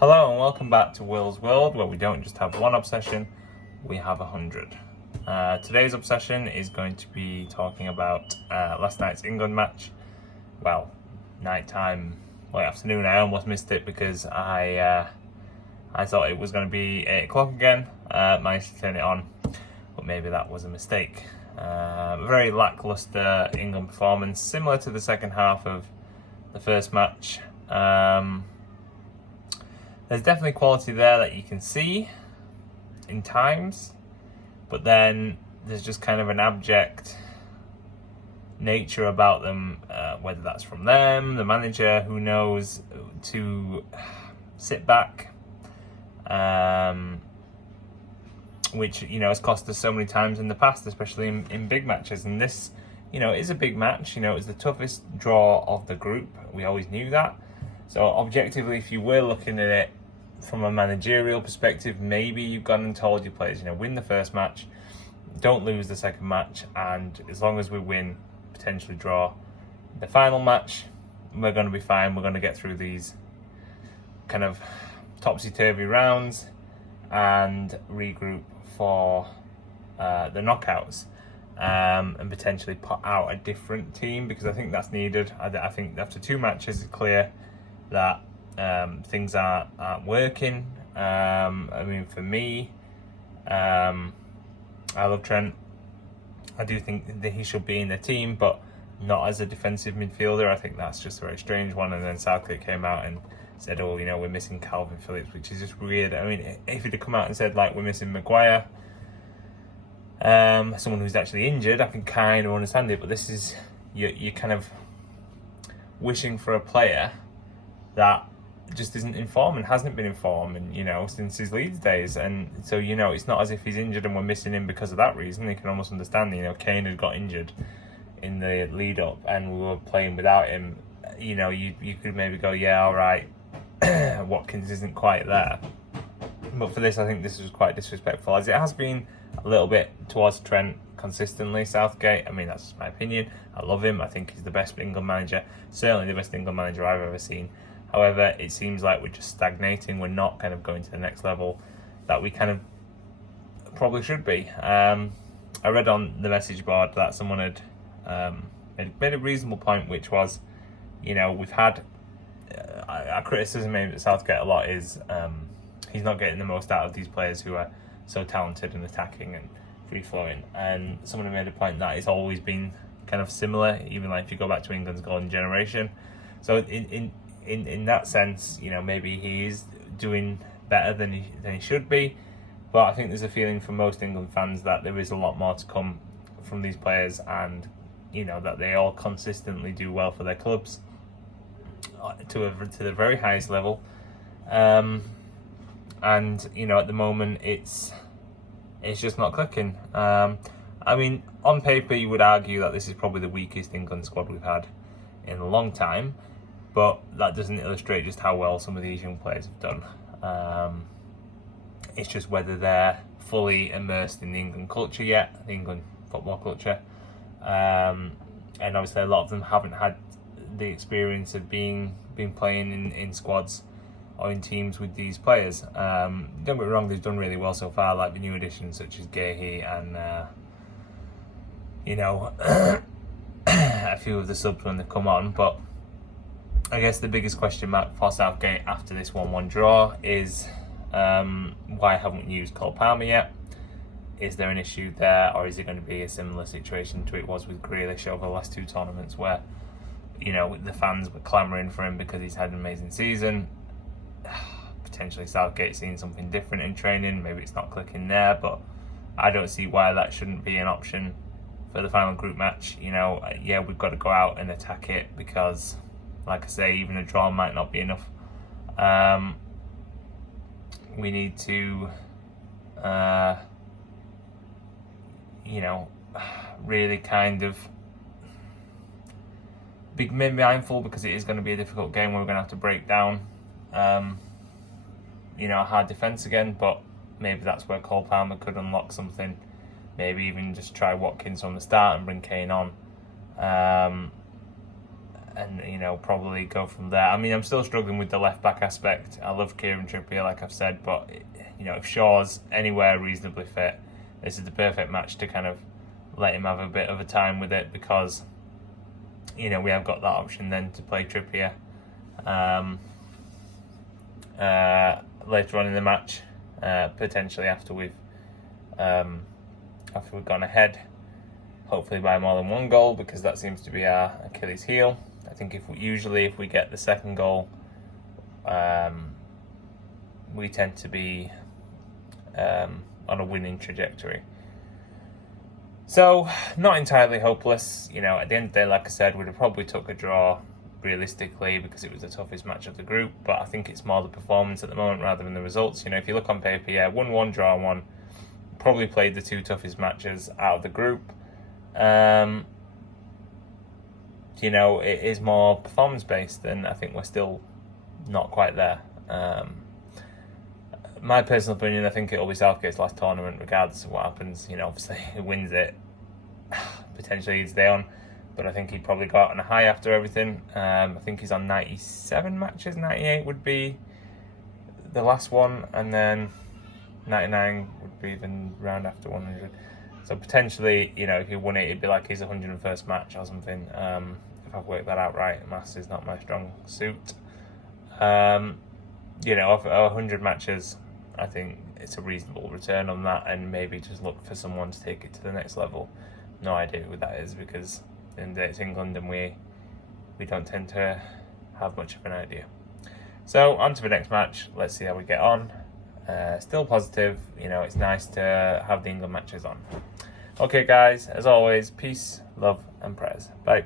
Hello and welcome back to Will's World, where we don't just have one obsession, we have 100. Today's obsession is going to be talking about last night's England match. Well, nighttime, late afternoon. I almost missed it because I thought it was going to be 8 o'clock again. Managed to turn it on, but maybe that was a mistake. Very lackluster England performance, similar to the second half of the first match. There's definitely quality there that you can see in times, but then there's just kind of an abject nature about them, whether that's from them, the manager, who knows, to sit back, which, has cost us so many times in the past, especially in big matches. And this, is a big match. It was the toughest draw of the group. We always knew that. So objectively, if you were looking at it from a managerial perspective, maybe you've gone and told your players, win the first match, don't lose the second match, and as long as we win, potentially draw the final match, we're going to be fine. We're going to get through these kind of topsy-turvy rounds and regroup for the knockouts, and potentially put out a different team, because I think that's needed. I think after two matches, it's clear that things aren't working. For me, I love Trent. I do think that he should be in the team, but not as a defensive midfielder. I think that's just a very strange one. And then Southgate came out and said, we're missing Calvin Phillips, which is just weird. If he'd have come out and said, we're missing Maguire, someone who's actually injured, I can kind of understand it. But this is, you're kind of wishing for a player that just isn't in form and hasn't been in form, and since his Leeds days. And so it's not as if he's injured and we're missing him because of that reason. You can almost understand. Kane had got injured in the lead up and we were playing without him. You could maybe go, all right, Watkins isn't quite there. But for this, I think this was quite disrespectful, as it has been a little bit towards Trent consistently. Southgate, that's just my opinion. I love him. I think he's the best England manager, certainly the best England manager I've ever seen. However, it seems like we're just stagnating. We're not kind of going to the next level that we kind of probably should be. I read on the message board that someone had made a reasonable point, which was, we've had our criticism maybe at Southgate a lot is he's not getting the most out of these players who are so talented and attacking and free-flowing. And someone made a point that it's always been kind of similar, even if you go back to England's golden generation. So in that sense, maybe he is doing better than he should be. But I think there's a feeling from most England fans that there is a lot more to come from these players, and that they all consistently do well for their clubs to the very highest level. And at the moment it's just not clicking. On paper you would argue that this is probably the weakest England squad we've had in a long time, but that doesn't illustrate just how well some of these young players have done. It's just whether they're fully immersed in the England culture yet, the England football culture. And obviously a lot of them haven't had the experience of being playing in squads or in teams with these players. Don't get me wrong, they've done really well so far, like the new additions such as Gahey and a few of the subs when they've come on. But I guess the biggest question mark for Southgate after this 1-1 draw is why haven't we used Cole Palmer yet? Is there an issue there, or is it going to be a similar situation to it was with Grealish over the last two tournaments, where the fans were clamouring for him because he's had an amazing season? Potentially Southgate seeing something different in training. Maybe it's not clicking there, but I don't see why that shouldn't be an option for the final group match. We've got to go out and attack it, because like I say, even a draw might not be enough. We need to really kind of be mindful, because it is going to be a difficult game where we're going to have to break down a hard defence again. But maybe that's where Cole Palmer could unlock something. Maybe even just try Watkins from the start and bring Kane on. and probably go from there. I mean, I'm still struggling with the left back aspect. I love Kieran Trippier, like I've said, but if Shaw's anywhere reasonably fit, this is the perfect match to kind of let him have a bit of a time with it, because we have got that option then to play Trippier later on in the match, potentially after we've gone ahead, hopefully by more than one goal, because that seems to be our Achilles heel. I think if we get the second goal, we tend to be on a winning trajectory. So, not entirely hopeless. At the end of the day, like I said, we'd have probably took a draw realistically, because it was the toughest match of the group. But I think it's more the performance at the moment rather than the results. If you look on paper, 1-1, draw 1. Probably played the two toughest matches out of the group. It is more performance based, and I think we're still not quite there. My personal opinion, I think it'll be Southgate's last tournament, regardless of what happens. Obviously, he wins it, potentially he'd stay on, but I think he'd probably go out on a high after everything. I think he's on 97 matches, 98 would be the last one, and then 99 would be the round after 100. So potentially, if he won it, it'd be like his 101st match or something. If I've worked that out right, maths is not my strong suit. Of 100 matches, I think it's a reasonable return on that, and maybe just look for someone to take it to the next level. No idea who that is, because it's England and we don't tend to have much of an idea. So on to the next match. Let's see how we get on. Still positive. It's nice to have the England matches on. Okay, guys, as always, peace, love, and prayers. Bye.